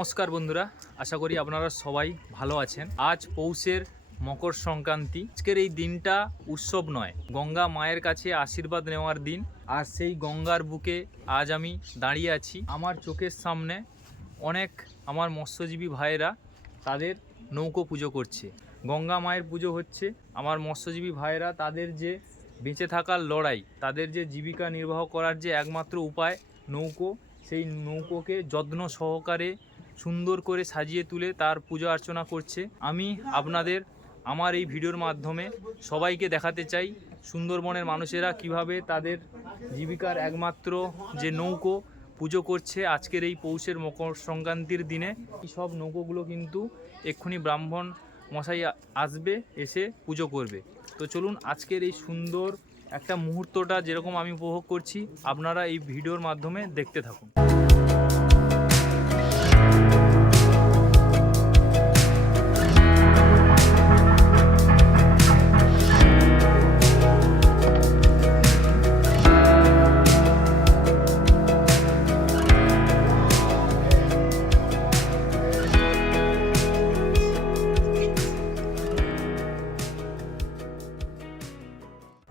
নমস্কার বন্ধুরা, আশা করি আপনারা সবাই ভালো আছেন। আজ পৌষের মকর সংক্রান্তি। আজকের এই দিনটা উৎসব নয়, গঙ্গা মায়ের কাছে আশীর্বাদ নেওয়ার দিন। আর সেই গঙ্গার বুকে আজ আমি দাঁড়িয়ে আছি। আমার চোখের সামনে অনেক আমার মৎস্যজীবী ভাইয়েরা তাদের নৌকো পুজো করছে। গঙ্গা মায়ের পুজো হচ্ছে। আমার মৎস্যজীবী ভাইয়েরা তাদের যে বেঁচে থাকার লড়াই, তাদের যে জীবিকা নির্বাহ করার যে একমাত্র উপায় নৌকো, সেই নৌকোকে যত্ন সহকারে সুন্দর করে সাজিয়ে তুলে তার পূজা অর্চনা করছে। আমি আপনাদের আমার এই ভিডিওর মাধ্যমে সবাইকে দেখাতে চাই সুন্দরবনের মানুষেরা কিভাবে তাদের জীবিকার একমাত্র যে নৌকো পুজো করছে আজকের এই পৌষের মকর সংক্রান্তির দিনে। এই সব নৌকোগুলো কিন্তু এক্ষুনি ব্রাহ্মণ মশাই আসবে, এসে পুজো করবে। তো চলুন আজকের এই সুন্দর একটা মুহূর্তটা যেরকম আমি উপভোগ করছি আপনারা এই ভিডিওর মাধ্যমে দেখতে থাকুন।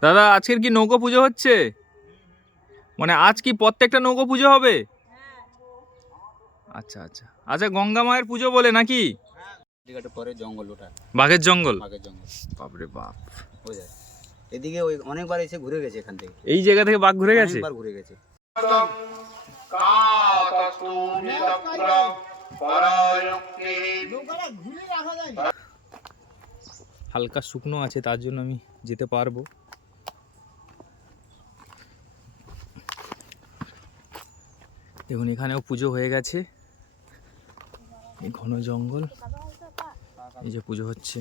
দাদা, আজকের কি নৌকো পুজো হচ্ছে? মানে আজ কি প্রত্যেকটা নৌকো পুজো হবে? আচ্ছা আচ্ছা আচ্ছা, গঙ্গা মায়ের পুজো বলে নাকি? পরে জঙ্গল, ওটা বাঘের জঙ্গল। বাপরে বাপ, এদিকে ওই অনেকবার এসে ঘুরে গেছে এখান থেকে। এই জায়গা থেকে বাঘ ঘুরে গেছে? অনেকবার ঘুরে গেছে। হালকা শুকনো আছে, তার জন্য আমি যেতে পারবো। দেখুন এখানেও পুজো হয়ে গেছে। এই ঘন জঙ্গল, এই যে পুজো হচ্ছে।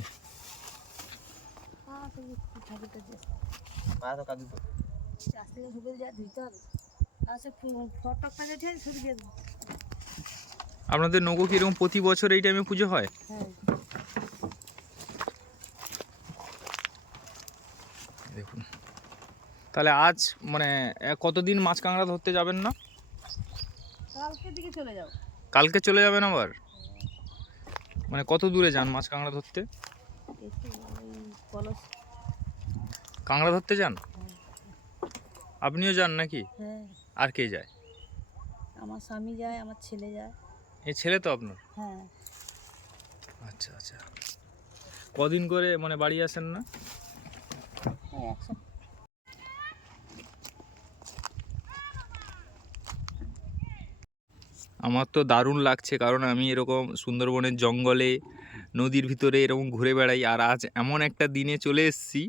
আপনাদের নৌকো কিরকম প্রতি বছর এই টাইমে পুজো হয়? দেখুন, তাহলে আজ মানে কতদিন মাছ কাঁকড়া ধরতে যাবেন না? কালকে চলে যাবেন আবার? মানে কত দূরে যান মাছ কাঁকড়া ধরতে? কাঁকড়া ধরতে যান? আপনিও যান নাকি? আর কে যায়? আমার স্বামী যায়, আমার ছেলে যায়। এই ছেলে তো আপনার? হ্যাঁ। আচ্ছা আচ্ছা, কদিন করে মানে বাড়ি আসেন না? আমার তো দারুণ লাগছে, কারণ আমি এরকম সুন্দরবনের জঙ্গলে নদীর ভিতরে এরকম ঘুরে বেড়াই। আর আজ এমন একটা দিনে চলে এসেছি,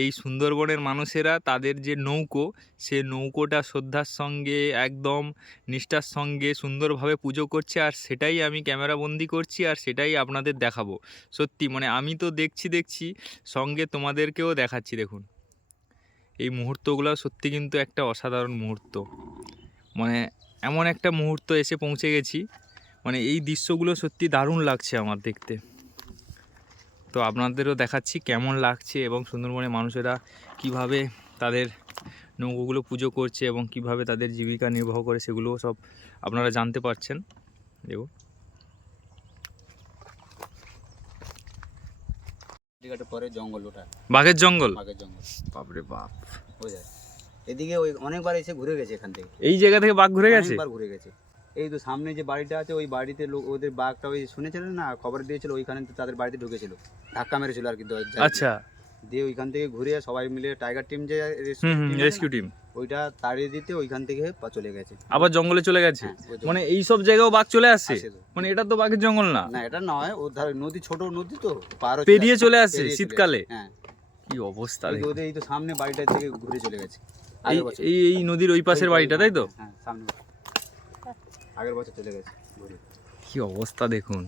এই সুন্দরবনের মানুষেরা তাদের যে নৌকো, সে নৌকোটা শ্রদ্ধার সঙ্গে একদম নিষ্ঠার সঙ্গে সুন্দরভাবে পুজো করছে। আর সেটাই আমি ক্যামেরাবন্দি করছি, আর সেটাই আপনাদের দেখাবো। সত্যি মানে আমি তো দেখছি সঙ্গে তোমাদেরকেও দেখাচ্ছি। দেখুন এই মুহূর্তগুলো সত্যি কিন্তু একটা অসাধারণ মুহূর্ত। মানে এমন একটা মুহূর্ত এসে পৌঁছে গেছি, মানে এই দৃশ্যগুলো সত্যি দারুণ লাগছে আমার দেখতে। তো আপনাদেরও দেখাচ্ছি কেমন লাগছে, এবং সুন্দরবনের মানুষেরা কিভাবে তাদের নৌকোগুলো পুজো করছে এবং কিভাবে তাদের জীবিকা নির্বাহ করে সেগুলোও সব আপনারা জানতে পারছেন। দেখুন পরে জঙ্গল, ওটা বাঘের জঙ্গল। বাপরে বাপ, এদিকে ওই অনেকবার এসে ঘুরে গেছে এখান থেকে। এই জায়গা থেকে বাঘ ঘুরে গেছে? অনেকবার ঘুরে গেছে। এই তো সামনে যে বাড়িটা আছে, ওই বাড়িতে লোক ওদের বাঘটা ওই শুনেছিলেন না, খবর দিয়েছিল, ওইখানে তো তাদের বাড়িতে ঢুকেছিল, ধাক্কা মেরেছিল আর কি। আচ্ছা, দিয়ে ওইখান থেকে ঘুরে সবাই মিলে টাইগার টিম যে রেস্কিউ টিম, ওইটা তাড়িয়ে দিতে ওইখান থেকে চলে গেছে, আবার জঙ্গলে চলে গেছে। মানে এই সব জায়গায় বাঘ চলে আসে? মানে এটা তো বাঘের জঙ্গল না। না এটা নয়, ও ধর নদী, ছোট নদী তো পার পেরিয়ে চলে আসে শীতকালে। হ্যাঁ, কি অবস্থা! ওদের এই তো সামনে বাড়িটা থেকে ঘুরে চলে গেছে। এই নদীর ওই পাশের বাড়িটা, তাই তো? হ্যাঁ, সামনে আগের বছর চলে গেছে ঘুরে। কি অবস্থা দেখুন!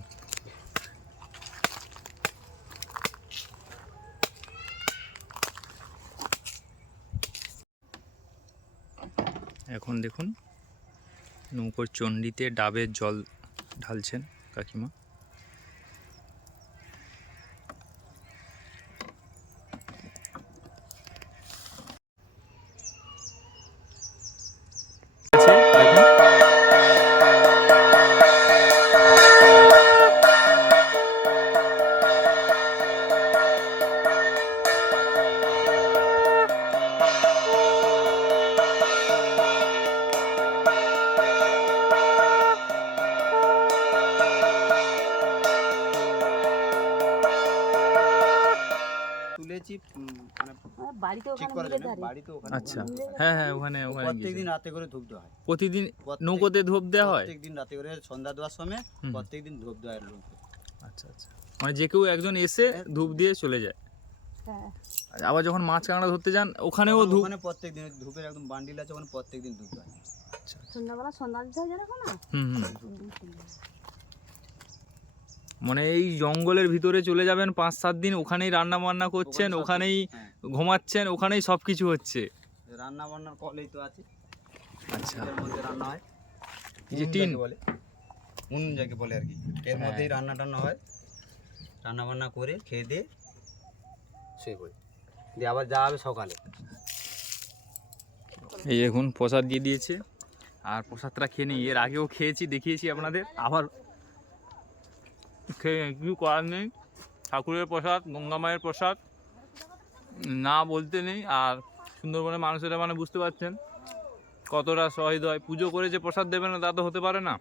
এখন দেখুন নৌকোর চণ্ডীতে ডাবের জল ঢালছেন কাকিমা। বাড়িতে ঠিক ওখানে করা মিলে যায় না, ধারে বাড়ি তো ওখানে। আচ্ছা, হ্যাঁ হ্যাঁ, ওখানে ওখানে প্রত্যেকদিন গিয়েছিলাম। রাতে করে ধূপ দেওয়া হয়। প্রতিদিন প্রত্যেক- নৌকোতে ধূপ দেওয়া হয়? প্রত্যেকদিন রাতে করে সন্ধ্যা দেওয়ার সময় হুম। প্রত্যেকদিন ধূপ দেওয়া হয় লোককে। আচ্ছা আচ্ছা, মানে যে কেউ একজন এসে ধূপ দিয়ে চলে যায়। হ্যাঁ আচ্ছা, আবার যখন মাছ কাঁকড়া ধরতে যান ওখানেও ধূপ? ওখানে প্রত্যেকদিন ধূপের একদম বান্ডিল আছে, ওখানে প্রত্যেকদিন ধূপ দেওয়া হয়। আচ্ছা, সন্ধ্যাবেলা সন্ধ্যা দিতে হয় যেরকম না হুম হুম। সন্ধ্যা। মানে এই জঙ্গলের ভিতরে চলে যাবেন 5-7 দিন, ওখানেই রান্না বান্না করছেন, ওখানে সব ওখানেই কিছু, হ্যাঁ। ঘুমাচ্ছেন, ওখানেই সব কিছু হচ্ছে। রান্না বান্নার কলেই তো আছে, আচ্ছা, এর মধ্যে রান্না হয়। এই যে উনুন টিন, যাকে বলে, উনুন যাকে বলে আর কি, এর মধ্যেই রান্না টান্না হয়। রান্না বান্না করে খেয়ে দিয়ে শুয়ে পড়ি, দিয়ে আবার যা হবে সকালে। এই এখন প্রসাদ দিয়ে দিয়েছে, আর প্রসাদটা খেয়ে নিই। এর আগেও খেয়েছি, দেখিয়েছি আপনাদের, আবার খেয়ে কিছু করার নেই। ঠাকুরের প্রসাদ, গঙ্গা মায়ের প্রসাদ, না বলতে নেই। আর সুন্দরবনের মানুষেরা মানে বুঝতে পারছেন কতটা সহৃদয়। পুজো করে যে প্রসাদ দেবে না তা তো হতে পারে না।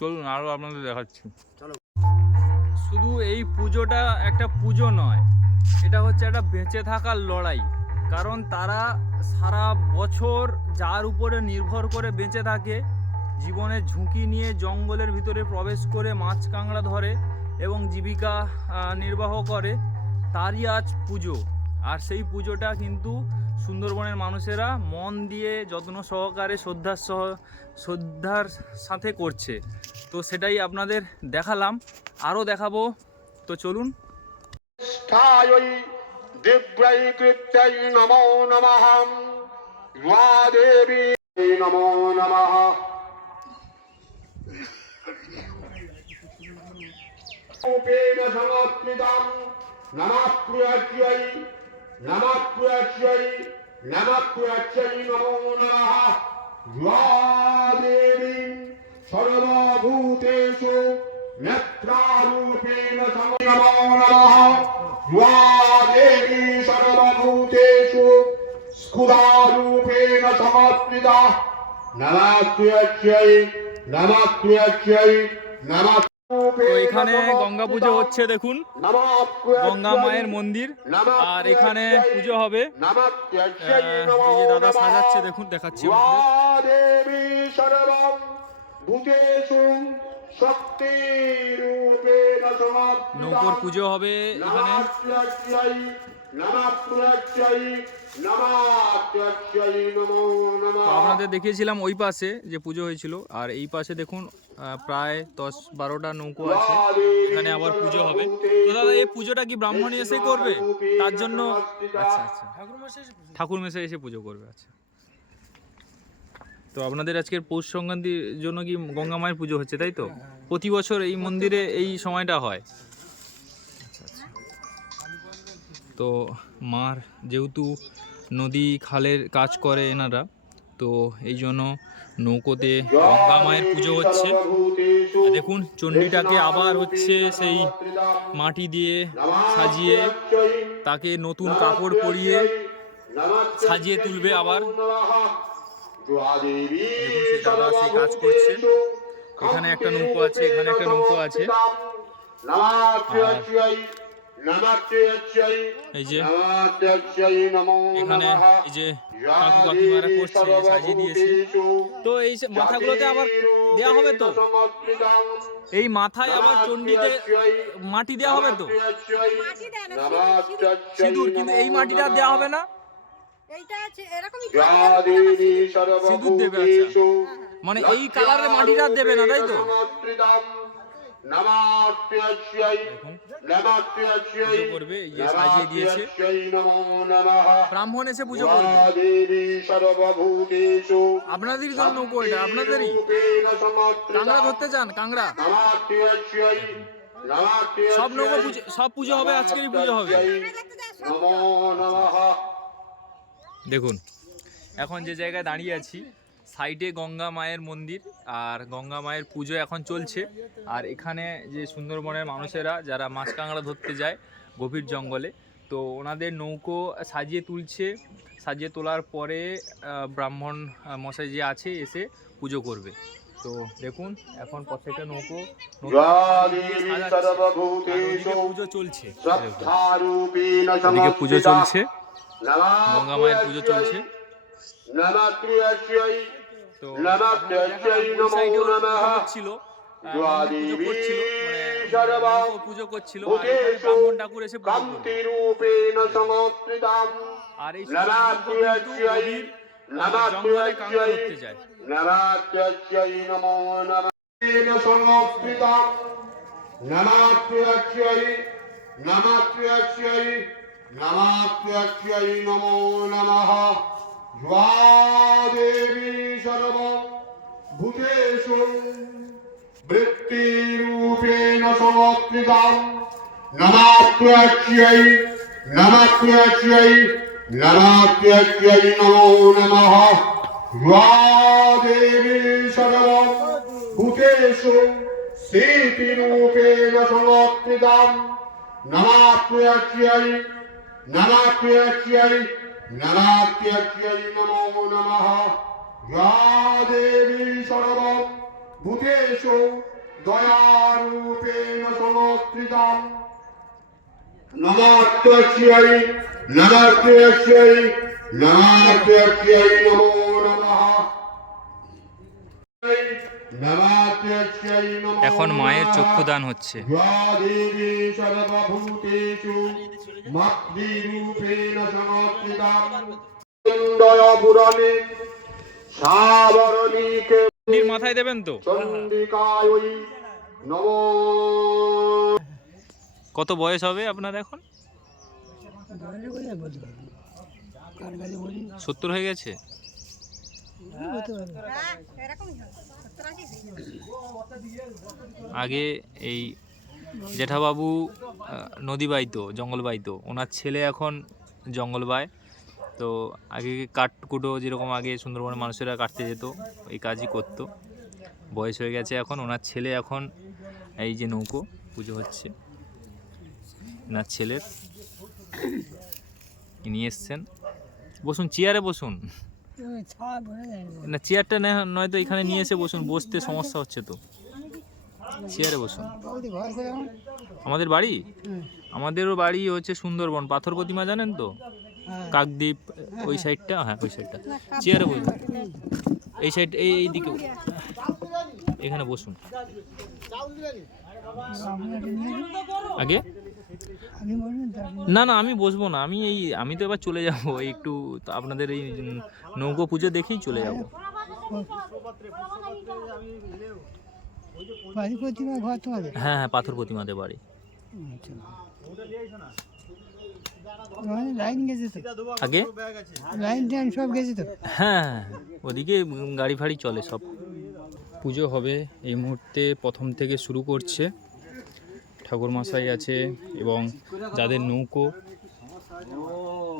চলুন আরও আপনাদের দেখাচ্ছি। চলো। শুধু এই পুজোটা একটা পুজো নয়, এটা হচ্ছে একটা বেঁচে থাকার লড়াই। কারণ তারা সারা বছর যার উপরে নির্ভর করে বেঁচে থাকে, জীবনের ঝুঁকি নিয়ে জঙ্গলের ভিতরে প্রবেশ করে মাছ কাঁকড়া ধরে এবং জীবিকা নির্বাহ করে, তারই আজ পুজো। আর সেই পুজোটা কিন্তু সুন্দরবনের মানুষেরা মন দিয়ে যত্ন সহকারে শ্রদ্ধার সাথে করছে। তো সেটাই আপনাদের দেখালাম, আরও দেখাবো। তো চলুন। स्थायै दिव्यै कृत्यै नमो नमः या देवी नमो नमः रूपेण समर्पितं नमः प्रियच्यै नमः प्रियच्यै नमः प्रियच्यै नमो नमः या देवी सर्वभूतेषु नेत्रारूपेण नमो नमः या देवी सर्वभूतेषु स्फुरारूपेण समर्पिता नमः प्रियच्यै नमः प्रियच्यै नमः তো এখানে গঙ্গা পুজো হচ্ছে, দেখুন গঙ্গা মায়ের মন্দির, আর এখানে পুজো হবে। এই যে দাদা সাজাচ্ছে, দেখুন দেখাচ্ছি আপনাদের। দেবী সর্বং ভূতেষু শক্তিরূপেণ সমর্পিতা নৌকোর পুজো হবে এখানে। তো আপনাদের দেখিয়েছিলাম ওই পাশে যে পুজো হয়েছিল, আর এই পাশে দেখুন প্রায় 10-12টা নৌকো আছে, এখানে আবার পুজো হবে। তো দাদা এই পুজোটা কি ব্রাহ্মণ এসে করবে তার জন্য? আচ্ছা আচ্ছা, ঠাকুর মশাই এসে পুজো করবে। আচ্ছা, তো আপনাদের আজকের পৌষ সংক্রান্তির জন্য কি গঙ্গা মায়ের পুজো হচ্ছে, তাই তো? প্রতি বছর এই মন্দিরে এই সময়টা হয়। আচ্ছা আচ্ছা। তো মার যেহেতু নদী খালের কাজ করে এনারা, তো এই জন্য নৌকোতে গঙ্গা মায়ের পুজো হচ্ছে। আর দেখুন চণ্ডীটাকে আবার হচ্ছে সেই মাটি দিয়ে সাজিয়ে তাকে নতুন কাপড় পরিয়ে সাজিয়ে তুলবে আবার। দেখুন সেই দাদা সেই কাজ করছে। এখানে একটা নৌকো আছে, এখানে একটা নৌকো আছে, এই যে এখানে এই যে কাকু কাকিমারা করছে, সাজিয়ে দিয়েছে। তো এই মাথাগুলোতে আবার দেয়া হবে তো, এই মাথায় আবার চণ্ডীতে মাটি দেওয়া হবে তো, সিঁদুর, কিন্তু এই মাটিটা দেওয়া হবে না, সিঁদুর দেবে। আচ্ছা, মানে এই কালারের মাটিটা দেবে না, তাই তো? পুজো করবে, এই যে সাজিয়ে দিয়েছে, ব্রাহ্মণ এসে পুজো করবে। আপনাদেরই তো নৌকো এটা, আপনাদেরই কাঁকড়া ধরতে চান? কাঁকড়া সব নৌকো পুজো, সব পুজো হবে, আজকেরই পুজো হবে। দেখুন এখন যে জায়গায় দাঁড়িয়ে আছি, সাইডে গঙ্গা মায়ের মন্দির, আর গঙ্গা মায়ের পুজো এখন চলছে। আর এখানে যে সুন্দরবনের মানুষেরা যারা মাছ কাঁকড়া ধরতে যায় গভীর জঙ্গলে, তো ওনাদের নৌকো সাজিয়ে তুলছে। সাজিয়ে তোলার পরে ব্রাহ্মণ মশাই যে আছে এসে পুজো করবে। তো দেখুন এখন প্রত্যেকটা নৌকো या देवी सर्वभूतेषु পুজো চলছে, श्रद्धारूपेण এদিকে পুজো समर्पिता চলছে, গঙ্গা মায়ের পুজো চলছে। नमस्कृत्यै তো नमस्कृत्यै ওই नमो সাইডেও পুজো नमः হচ্ছিল, या পুজো देवी করছিল, মানে सर्वं পুজো করছিল, আর এখানে ব্রাহ্মণ ঠাকুর এসে পুজো করবে। कान्तिरूपेण समर्पितां আর এই নৌকো কিন্তু গভীর জঙ্গলে কাঁকড়া ধরতে যায়। नमस्कृत्यै नमो नमः समर्पितां नमस्कृत्यै नमस्कृत्यै नमस्कृत्यै नमो नमः या देवी सर्वं भूतेषु वृत्तिरूपेण समर्पितां नमस्कृत्यै नमस्कृत्यै नमस्कृत्यै नमो नमः या देवी सर्वं भूतेषु स्थितिरूपेण समर्पितां नमस्कृत्यै नमस्कृत्यै नमस्कृत्यै नमो नमः या देवी सर्वं भूतेषु दयारूपेण समर्पितां नमस्कृत्यै नमस्कृत्यै नमस्कृत्यै नमो नमः नमस्कृत्यै नमो এখন মায়ের চক্ষুদান হচ্ছে। या देवी सर्वभूतेषु मातृरूपेण समर्पिता दया पुराणे सावरणीके মন্দির মাথায় দেবেন তো? चण्डिकायै नमो কত বয়স হবে আপনার এখন? 70 হয়ে গেছে। আগে এই জেঠাবাবু নদী বাইতো, জঙ্গল বাইতো, ওনার ছেলে এখন জঙ্গল বায়। তো আগে কাঠকুটো যেরকম আগে সুন্দরবনের মানুষেরা কাটতে যেত, এই কাজই করতো। বয়স হয়ে গেছে এখন, ওনার ছেলে এখন এই যে নৌকো পুজো হচ্ছে, ওনার ছেলের নিয়ে এসছেন। বসুন, চেয়ারে বসুন। না চেয়ারটা নয়তো এখানে নিয়ে এসে বসুন, বসতে সমস্যা হচ্ছে তো, চেয়ারে বসুন। আমাদের বাড়ি, আমাদেরও বাড়ি হচ্ছে সুন্দরবন, পাথর প্রতিমা জানেন তো, কাকদ্বীপ ওই সাইডটা, হ্যাঁ ওই সাইডটা। চেয়ারে বসুন, এই সাইড এই দিকে, এখানে বসুন আগে। না না আমি বসবো না, আমি তো এবার চলে যাব, একটু আপনাদের এই নৌকো পুজো দেখেই চলে যাব। হ্যাঁ হ্যাঁ পাথর প্রতিমাতে বাড়ি। আগে হ্যাঁ ওদিকে গাড়ি ফাড়ি চলে সব। পুজো হবে এই মুহূর্তে, প্রথম থেকে শুরু করছে। ঠাকুরমশাই আছে এবং যাদের নৌকো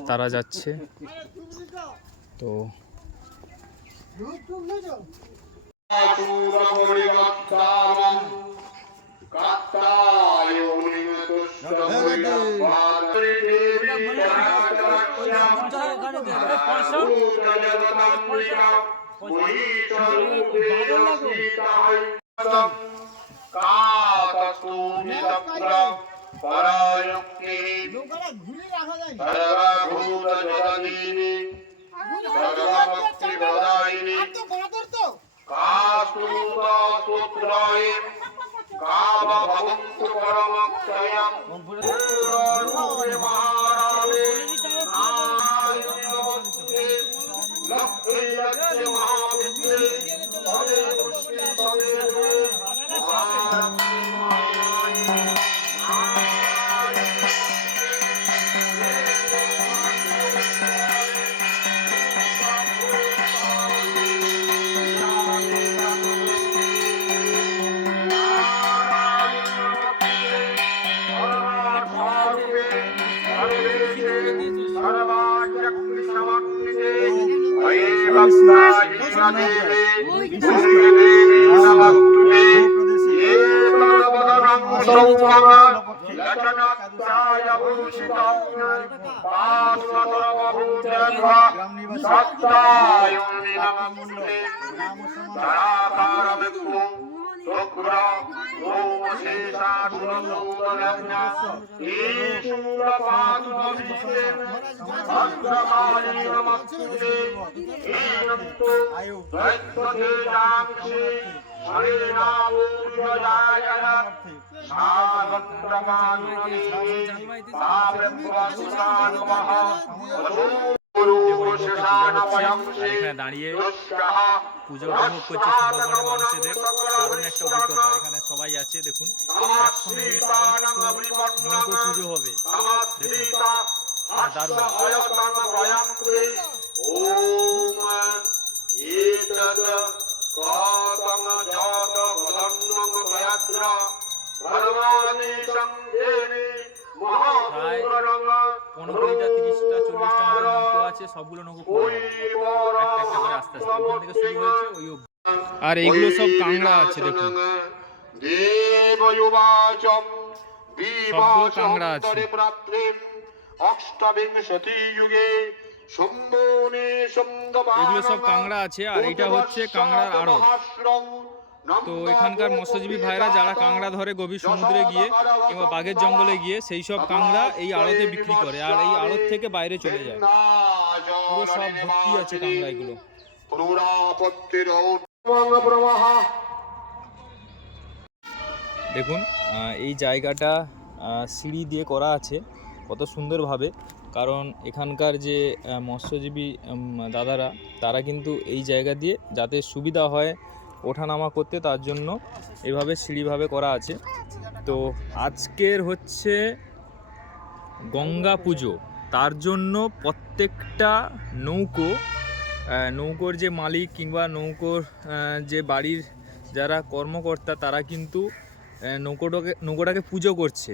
তারা যাচ্ছে। তো सत्ताय তারাকারবিক্রম চক্র ওম শেষাসুরসৌদলগ্না ঈশুরপাদুরবিন্দে ভদ্রকালী নমস্তুতে ঈনন্তু দৈত্যতেজাংসি হরিনামূর্ধজায়না সাগত্রমানুনি পাপেভ্যসুনানমঃ এখানে দাঁড়িয়ে পুজো উপভোগ করছে সুন্দরবনের মানুষদের দারুণ একটা অভিজ্ঞতা। এখানে সবাই আছে দেখুন, একসঙ্গে নৌকো পুজো হবে, দেখুন দারুণ। প্রায় 15টা 30টা 40টা মতো নৌকো আছে, সবগুলো নৌকো একটা একটা করে আস্তে আস্তে ওখান থেকে শুরু হয়েছে ওই অবধি। আর এইগুলো সব কাংড়া আছে দেখুন, সবগুলো কাংড়া আছে। এগুলো সব কাংড়া আছে, আর এটা হচ্ছে কাংড়ার আড়ত। তো এখানকার মৎস্যজীবী ভাইরা যারা কাংড়া ধরে গভীর সমুদ্রে গিয়ে কিংবা বাঘের জঙ্গলে গিয়ে সেই সব কাংড়া এই আড়তে বিক্রি করে, আর এই আড়ত থেকে বাইরে চলে যায়। পুরো সব ভর্তি আছে কাংড়া এগুলো। দেখুন এই জায়গাটা সিঁড়ি দিয়ে করা আছে কত সুন্দরভাবে, কারণ এখানকার যে মৎস্যজীবী দাদারা তারা কিন্তু এই জায়গা দিয়ে যাতে সুবিধা হয় ওঠানামা করতে, তার জন্য এভাবে সিঁড়িভাবে করা আছে। তো আজকের হচ্ছে গঙ্গা পুজো, তার জন্য প্রত্যেকটা নৌকোর যে মালিক কিংবা নৌকোর যে বাড়ির যারা কর্মকর্তা তারা কিন্তু নৌকোটাকে পুজো করছে।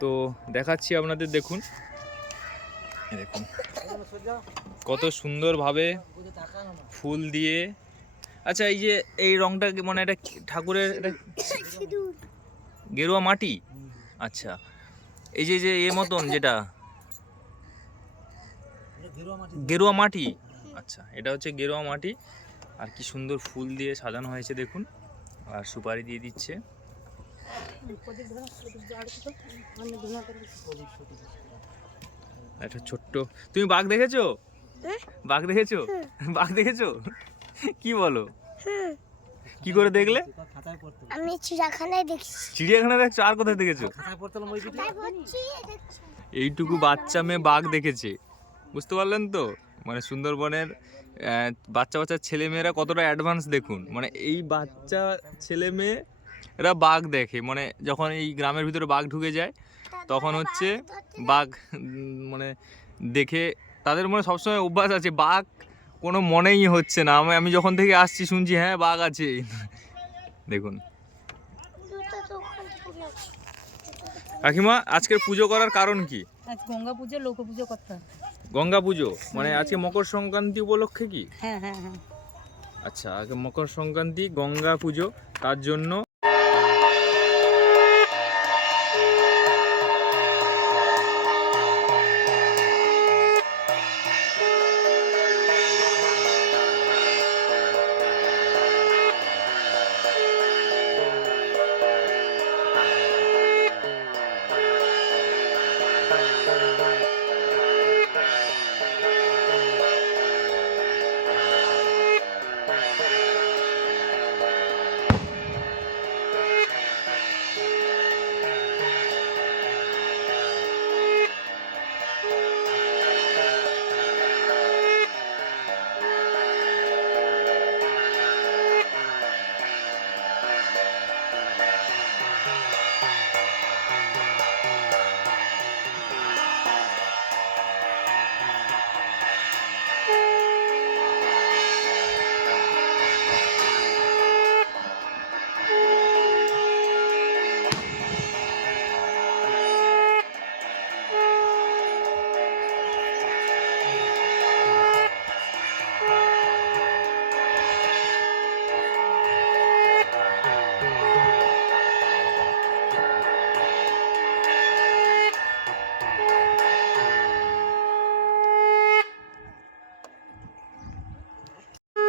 তো দেখাচ্ছি আপনাদের, দেখুন দেখুন কত সুন্দরভাবে ফুল দিয়ে। আচ্ছা এই যে এই রংটা মানে এটা ঠাকুরের এটা গেরুয়া মাটি, আচ্ছা এই যে যে এর মতন যেটা গেরুয়া মাটি, আচ্ছা এটা হচ্ছে গেরুয়া মাটি। আর কি সুন্দর ফুল দিয়ে সাজানো হয়েছে দেখুন, আর সুপারি দিয়ে দিচ্ছে। একটা ছোট্ট, তুমি বাঘ দেখেছো? বাঘ দেখেছো? বাঘ দেখেছো? কি বলো, কি করে দেখলে? আমি চিড়িয়াখানায় দেখছি। চিড়িয়াখানা দেখছো? আর কোথায় দেখেছো? এইটুকু বাচ্চা মেয়ে বাঘ দেখেছে, বুঝতে পারলেন তো? মানে সুন্দরবনের বাচ্চা বাচ্চা ছেলে মেয়েরা কতটা অ্যাডভান্স দেখুন। মানে এই বাচ্চা ছেলে মেয়েরা বাঘ দেখে, মানে যখন এই গ্রামের ভিতরে বাঘ ঢুকে যায় তখন হচ্ছে বাঘ মানে দেখে তাদের মনে সবসময় অভ্যাস আছে, বাঘ কোনো মনেই হচ্ছে না। আমি যখন থেকে আসছি শুনছি হ্যাঁ বাঘ আছে। দেখুন কাকিমা, আজকের পুজো করার কারণ কি? আজ গঙ্গা পুজো, লোক পুজো করতে হয়। গঙ্গা পুজো মানে আজকে মকর সংক্রান্তি উপলক্ষে কি? হ্যাঁ হ্যাঁ হ্যাঁ। আচ্ছা আজকে মকর সংক্রান্তি, গঙ্গা পুজো, তার জন্য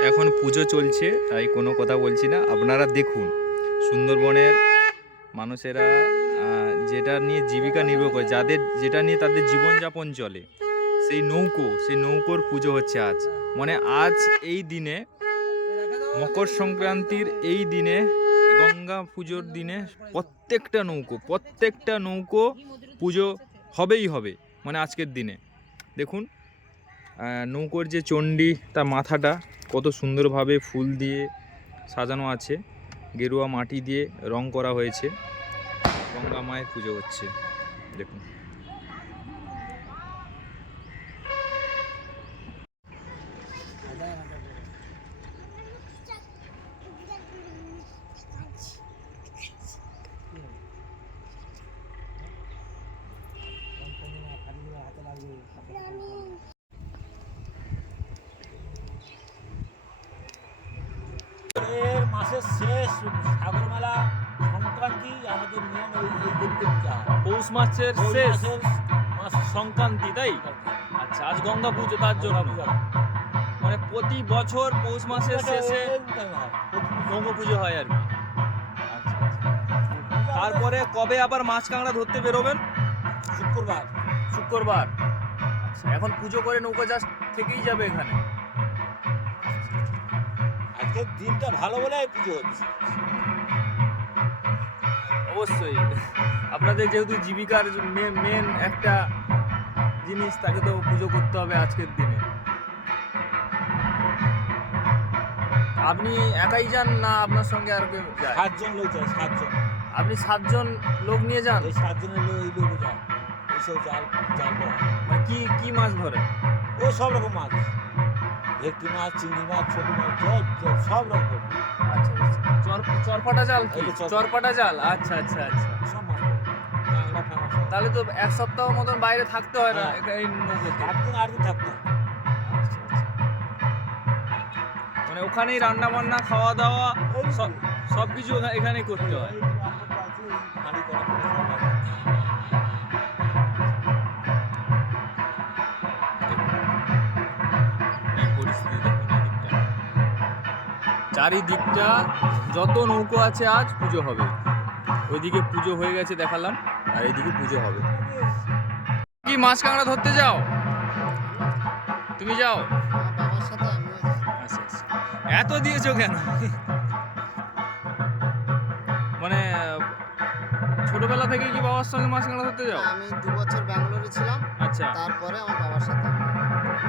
এখন পুজো চলছে, তাই কোনো কথা বলছি না। আপনারা দেখুন সুন্দরবনের মানুষেরা যেটা নিয়ে জীবিকা নির্ভর করে, যাদের যেটা নিয়ে তাদের জীবনযাপন চলে, সেই নৌকোর পুজো হচ্ছে আজ। মানে আজ এই দিনে, মকর সংক্রান্তির এই দিনে, গঙ্গা পুজোর দিনে প্রত্যেকটা নৌকো পুজো হবেই হবে। মানে আজকের দিনে দেখুন নৌকোর যে চণ্ডী, তার মাথাটা কত সুন্দরভাবে ফুল দিয়ে সাজানো আছে, গেরুয়া মাটি দিয়ে রং করা হয়েছে। গঙ্গা মায়ের পুজো হচ্ছে দেখুন। মাসের শেষ সাগর মেলা সংক্রান্তি আমাদের নিয়ম এই দিনকে পূজা হয়। পৌষ মাসের পৌষ শেষ মাসের মাস সংক্রান্তি, তাই? আচ্ছা, আজ গঙ্গা পুজো, তার জন্য মানে প্রতি বছর পৌষ মাসের শেষে গঙ্গা পুজো হয় আর কি। আচ্ছা, আচ্ছা। তারপরে কবে আবার মাছ কাঁকড়া ধরতে বেরোবেন? শুক্রবার। আচ্ছা, এখন পুজো করে নৌকা চাষ থেকেই যাবে এখানে। আজকের দিনটা ভালো বলে পুজো হচ্ছে। অবশ্যই আপনাদের যেহেতু জীবিকার মেন একটা জিনিস, তাকে তো পুজো করতে হবে আজকের দিনে। আপনি একাই যান না আপনার সঙ্গে আর কেউ যায়? 7 জন লোক যায়, 7 জন। আপনি 7 জন লোক নিয়ে যান? এই 7 জনের লোক এই লোক যায়, এইসব জাল দেওয়া। মানে কি মাছ ধরেন? ও সব রকম মাছ, ভেটকি মাছ, চিংড়ি মাছ, ছোট মাছ, সব রকম। আচ্ছা, চরপাটা জাল কি? এই যে চরপাটা জাল। আচ্ছা, সব মাছ কাঁকড়া ফাঁকড়া সব। তাহলে তো এক সপ্তাহ মতন বাইরে থাকতে হয় না হ্যাঁ। এই নৌকোতে? 8 দিন থাকতে হয়। মানে ওখানেই রান্না বান্না, খাওয়া দাওয়া সব কিছু এখানেই করতে হয়। হাঁড়ি করা সব আছে। এই পরিস্থিতি দেখুন, এই দিকটা, চারিদিকটা যত নৌকো আছে আজ পুজো হবে। ওইদিকে পুজো হয়ে গেছে দেখালাম, আর এইদিকে পুজো হবে। কি মাছ কাঁকড়া ধরতে যাও? তুমি যাও? বাবার সাথে আমিও যাই। আচ্ছা, এত দিয়েছো কেন? মানে ছোটবেলা থেকে কি বাবার সঙ্গে মাছ কাঁকড়া ধরতে যাও? আমি 2 বছর ব্যাঙ্গালোরে ছিলাম, আচ্ছা, তারপরে আমার বাবার সাথে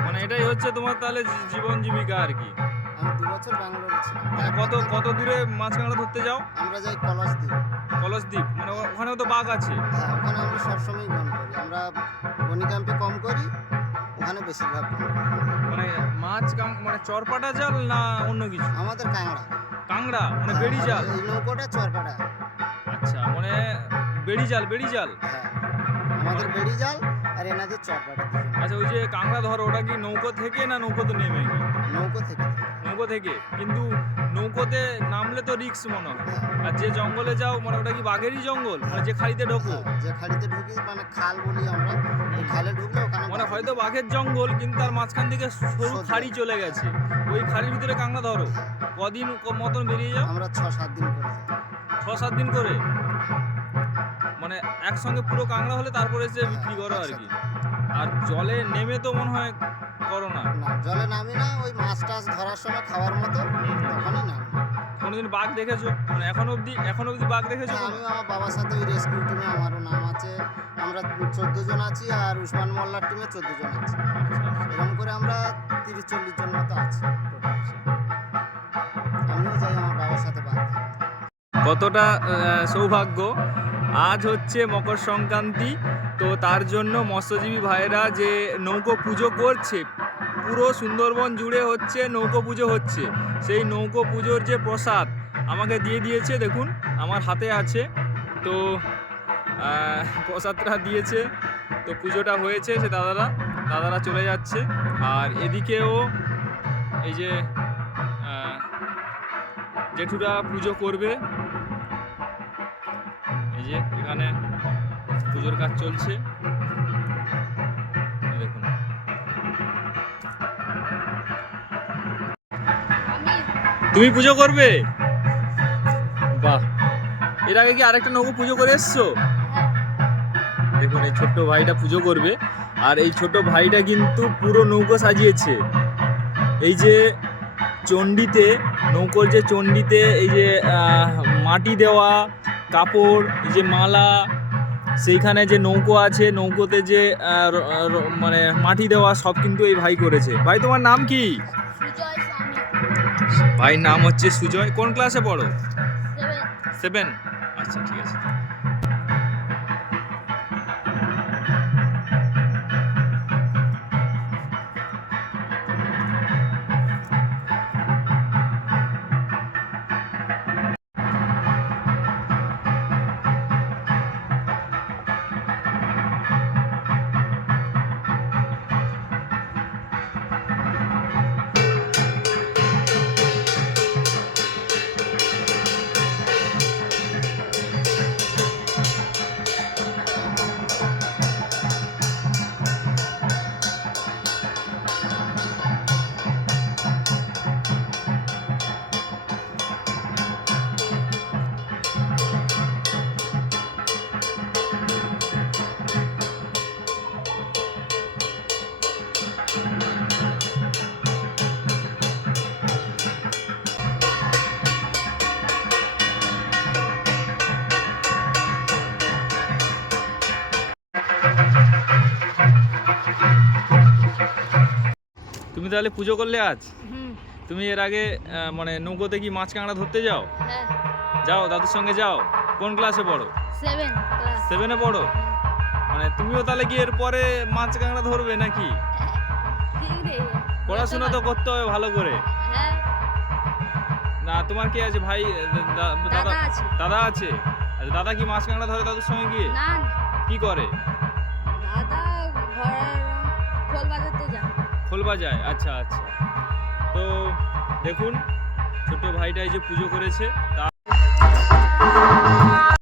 মানে এটাই হচ্ছে তোমার তাহলে জীবন জীবিকা আর কি। আমি 2 বছর ব্যাঙ্গালোরে ছিলাম। মানে কত দূরে মাছ কাঁকড়া ধরতে যাও? আমরা যাই কলসদ্বীপ। কলসদ্বীপ, মানে ওখানেও তো বাঘ আছে। হ্যাঁ, ওখানে আমরা সবসময় গান করি। আমরা বনি ক্যাম্পে কম করি, ওখানে বেশিরভাগ গান করি। মানে মানে চরপাটা জাল না অন্য কিছু? আমাদের কাঁকড়া মানে বেড়ি জাল? এই নৌকোটা চরপাটা। আচ্ছা, মানে বেড়ি জাল। হ্যাঁ, আমাদের বেড়ি জাল আর এনাদের চরপাটা। আচ্ছা, ওই যে কাঁকড়া ধরো, ওটা কি নৌকো থেকে না নৌকোতে নেমে? নৌকো থেকে। নৌকো থেকে, কিন্তু নৌকোতে নামলে তো রিস্ক মনে হয়। আর যে জঙ্গলে যাও, মানে ওটা কি বাঘেরই জঙ্গল? মানে যে খালিতে ঢোকো? যে খালিতে ঢুকি, মানে খাল বলি আমরা, ওই খালে ঢুকলে ওখানে মানে হয়তো বাঘের জঙ্গল, কিন্তু তার মাঝখান থেকে সরু খাড়ি চলে গেছে, ওই খাড়ির ভিতরে কাঁকড়া ধরো। কদিন মতন বেরিয়ে যাও? আমরা 6-7 দিন করে যাই। 6-7 দিন করে, মানে একসঙ্গে পুরো কাঁকড়া হলে তারপরে এসে বিক্রি করো আর কি। আর জলে নেমে তো মনে হয় করো না? না, জলে নামি না, ওই মাছ টাছ ধরার সময় খাওয়ার মতো তখনই নামি। কোনোদিন বাঘ দেখেছো? মানে এখন অবধি বাঘ দেখেছো? হ্যাঁ, আমিও আমার বাবার সাথে ওই রেস্কিউ টিমে আমারও নাম আছে। আমরা 14 জন আছি, আর উসমান মোল্লার টিমে 14 জন আছি। এরকম করে আমরা 30-40 জন মতো আছি। আমিও যাই আমার বাবার সাথে বাঘ ধরতে। কতটা সৌভাগ্য! আজ হচ্ছে মকর সংক্রান্তি, তো তার জন্য মৎস্যজীবী ভাইয়েরা যে নৌকো পুজো করছে, পুরো সুন্দরবন জুড়ে হচ্ছে নৌকো পুজো হচ্ছে। সেই নৌকো পুজোর যে প্রসাদ আমাকে দিয়ে দিয়েছে, দেখুন আমার হাতে আছে। তো প্রসাদটা দিয়েছে, তো পুজোটা হয়েছে, সে দাদারা চলে যাচ্ছে। আর এদিকেও এই যে জেঠুরা পুজো করবে, এই যে এখানে পুজোর কাজ চলছে দেখুন। তুমি পুজো করবে? বাহ, এর আগে কি আরেকটা নৌকো পুজো করে এসছো? দেখুন এই ছোট্ট ভাইটা পুজো করবে, আর এই ছোট ভাইটা কিন্তু পুরো নৌকো সাজিয়েছে। এই যে চণ্ডীতে, নৌকোর যে চণ্ডীতে এই যে মাটি দেওয়া কাপড়, এই যে মালা, সেইখানে যে নৌকো আছে, নৌকোতে যে মানে মাটি দেওয়া সব কিন্তু এই ভাই করেছে। ভাই তোমার নাম কি? ভাই নাম হচ্ছে সুজয়। কোন ক্লাসে পড়ো? 7। আচ্ছা ঠিক আছে। তুমি তাহলে পুজো করলে আজ? তুমি এর আগে মানে নৌকোতে কি মাছ কাঁকড়া ধরতে যাও? হ্যাঁ, যাও, দাদুর সঙ্গে যাও। কোন ক্লাসে পড়ো? 7 ক্লাস। 7-এ পড়ো? মানে তুমিও তাহলে কি এরপরে মাছ কাঁকড়া ধরবে নাকি? ঠিক রে। পড়াশোনা তো করতে হবে ভালো করে। হ্যাঁ, না তোমার কি আছে ভাই? দাদা আছে। দাদা আছে? আচ্ছা, দাদা কি মাছ কাঁকড়া ধরে দাদুর সঙ্গে গিয়ে? না, কি করে? দাদা ঘরের খোল বাজাতে যায়। খোল বাজায়? আচ্ছা আচ্ছা। তো দেখুন ছোট্ট ভাইটা এই যে পুজো করেছে, তা